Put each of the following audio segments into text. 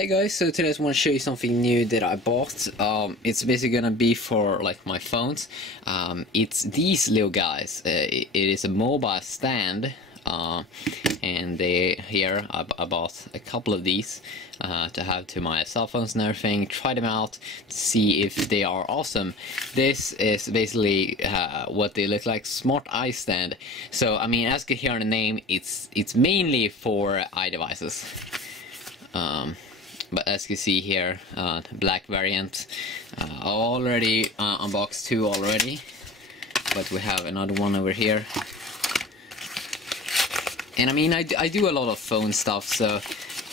Hey guys, so today I just want to show you something new that I bought. It's basically gonna be for like my phones. It's these little guys. It is a mobile stand, and I bought a couple of these to have to my cell phones and everything. Try them out to see if they are awesome. This is basically what they look like. Smart iStand. So I mean, as you can hear in the name, it's mainly for iDevices. But as you can see here, black variant. I already unboxed two already, but we have another one over here. And I mean, I do a lot of phone stuff, so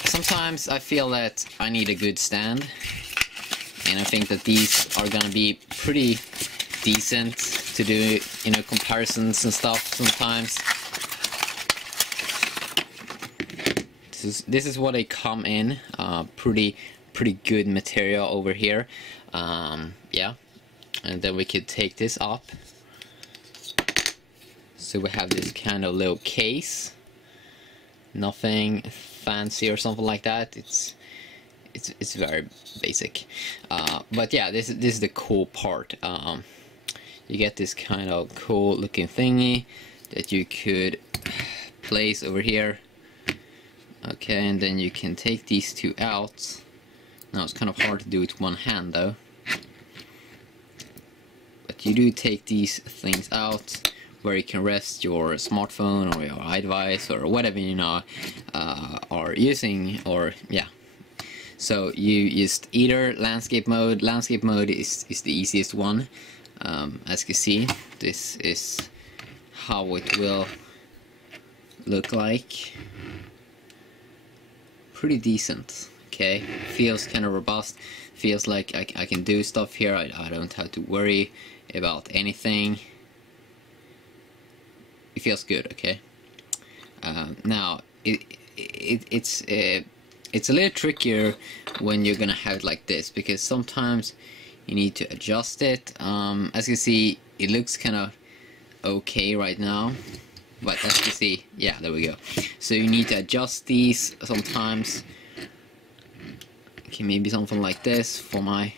sometimes I feel that I need a good stand, and I think that these are gonna be pretty decent to do, you know, comparisons and stuff sometimes. This is what they come in. Pretty good material over here. Yeah, and then we could take this up. So we have this kind of little case. Nothing fancy or something like that. It's very basic. But yeah, this is the cool part. You get this kind of cool looking thingy that you could place over here. Okay, and then you can take these two out. Now it's kind of hard to do with one hand though. But you do take these things out where you can rest your smartphone or your iDevice or whatever you know are using, or yeah. So you just either landscape mode. Landscape mode is the easiest one. As you can see, this is how it will look like. Pretty decent, okay? Feels kind of robust. Feels like I can do stuff here. I don't have to worry about anything. It feels good, okay? Now it's a little trickier when you're gonna have it like this, because sometimes you need to adjust it. As you can see, it looks kind of okay right now. But as you can see, yeah, there we go. So you need to adjust these sometimes. Okay, maybe something like this for my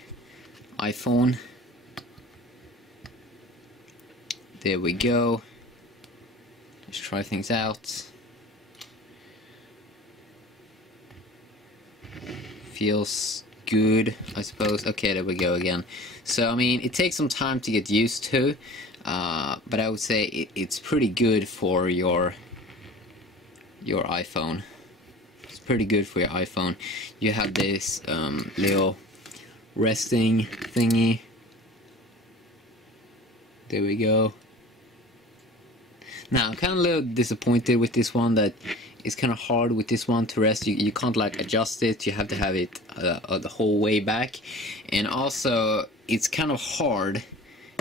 iPhone. There we go. Let's try things out. Feels good, I suppose. Okay, there we go again. So I mean, it takes some time to get used to. But I would say it's pretty good for your iPhone. It's pretty good for your iPhone. You have this little resting thingy. There we go. Now I'm kind of a little disappointed with this one, that it's kind of hard with this one to rest. You can't like adjust it. You have to have it the whole way back, and also it's kind of hard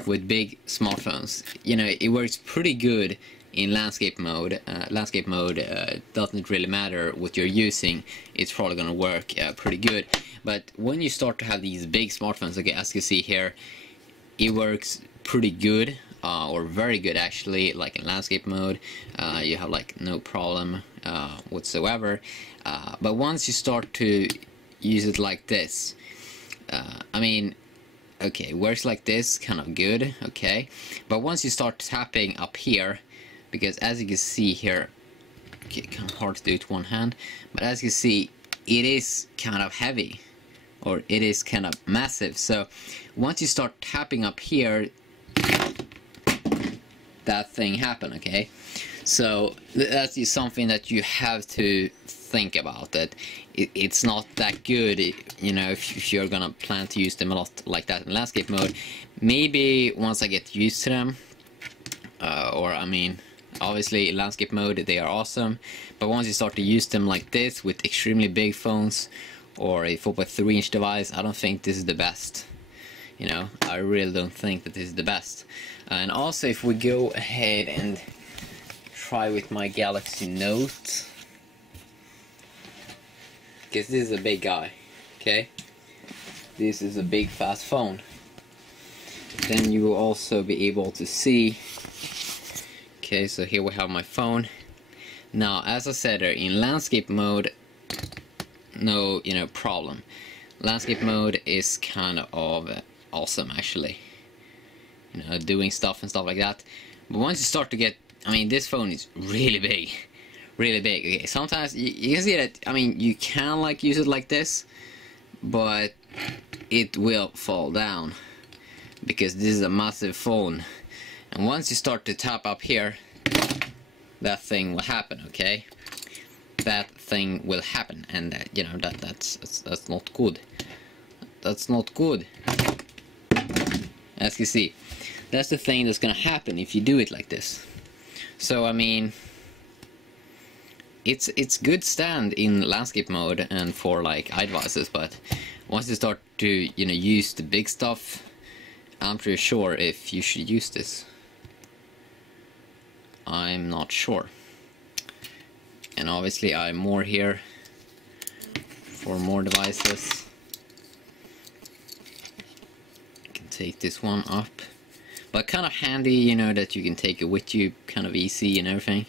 with big smartphones. You know, it works pretty good in landscape mode. Landscape mode doesn't really matter what you're using. It's probably gonna work pretty good. But when you start to have these big smartphones, okay, as you see here, it works pretty good, or very good actually, like in landscape mode. You have like no problem whatsoever. But once you start to use it like this, I mean, okay, works like this, kind of good, okay. But once you start tapping up here, because as you can see here, okay, kind of hard to do it with one hand, but as you can see, it is kind of heavy, or it is kind of massive. So once you start tapping up here, that thing happen, okay. So that's just something that you have to think about, that it's not that good, you know, if you're gonna plan to use them a lot like that in landscape mode. Maybe once I get used to them, or I mean, obviously in landscape mode they are awesome, but once you start to use them like this with extremely big phones or a 4.3-inch device, I don't think this is the best. You know, I really don't think that this is the best. And also, if we go ahead and try with my Galaxy Note, because this is a big guy, okay? This is a big fast phone. Then you will also be able to see, okay, so here we have my phone. Now, as I said, in landscape mode, no, you know, problem. Landscape mode is kind of awesome, actually. You know, doing stuff and stuff like that. But once you start to get, I mean, this phone is really big, really big. Okay, sometimes you can see that. I mean, you can like use it like this, but it will fall down because this is a massive phone. And once you start to tap up here, that thing will happen. Okay, that thing will happen, and you know that's not good. That's not good. As you see, that's the thing that's gonna happen if you do it like this. So I mean, it's good stand in landscape mode and for like iDevices, but once you start to, you know, use the big stuff, I'm pretty sure if you should use this. I'm not sure. And obviously I'm more here for more devices. You can take this one up. But kind of handy, you know, that you can take it with you, kind of easy and everything.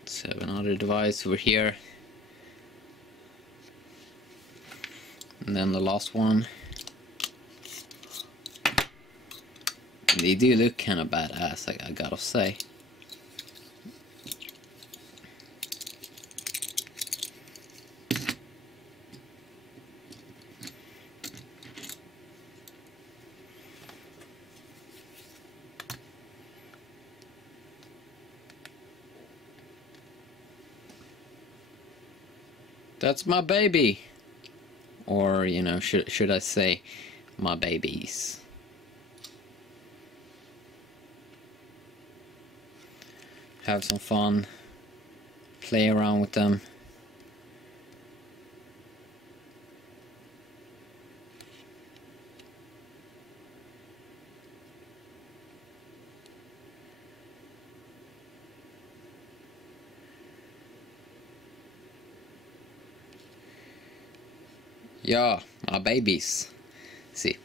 Let's have another device over here. And then the last one. And they do look kind of badass, I gotta say. That's my baby, or you know, should I say, my babies. Have some fun, play around with them. Yeah, my babies. See.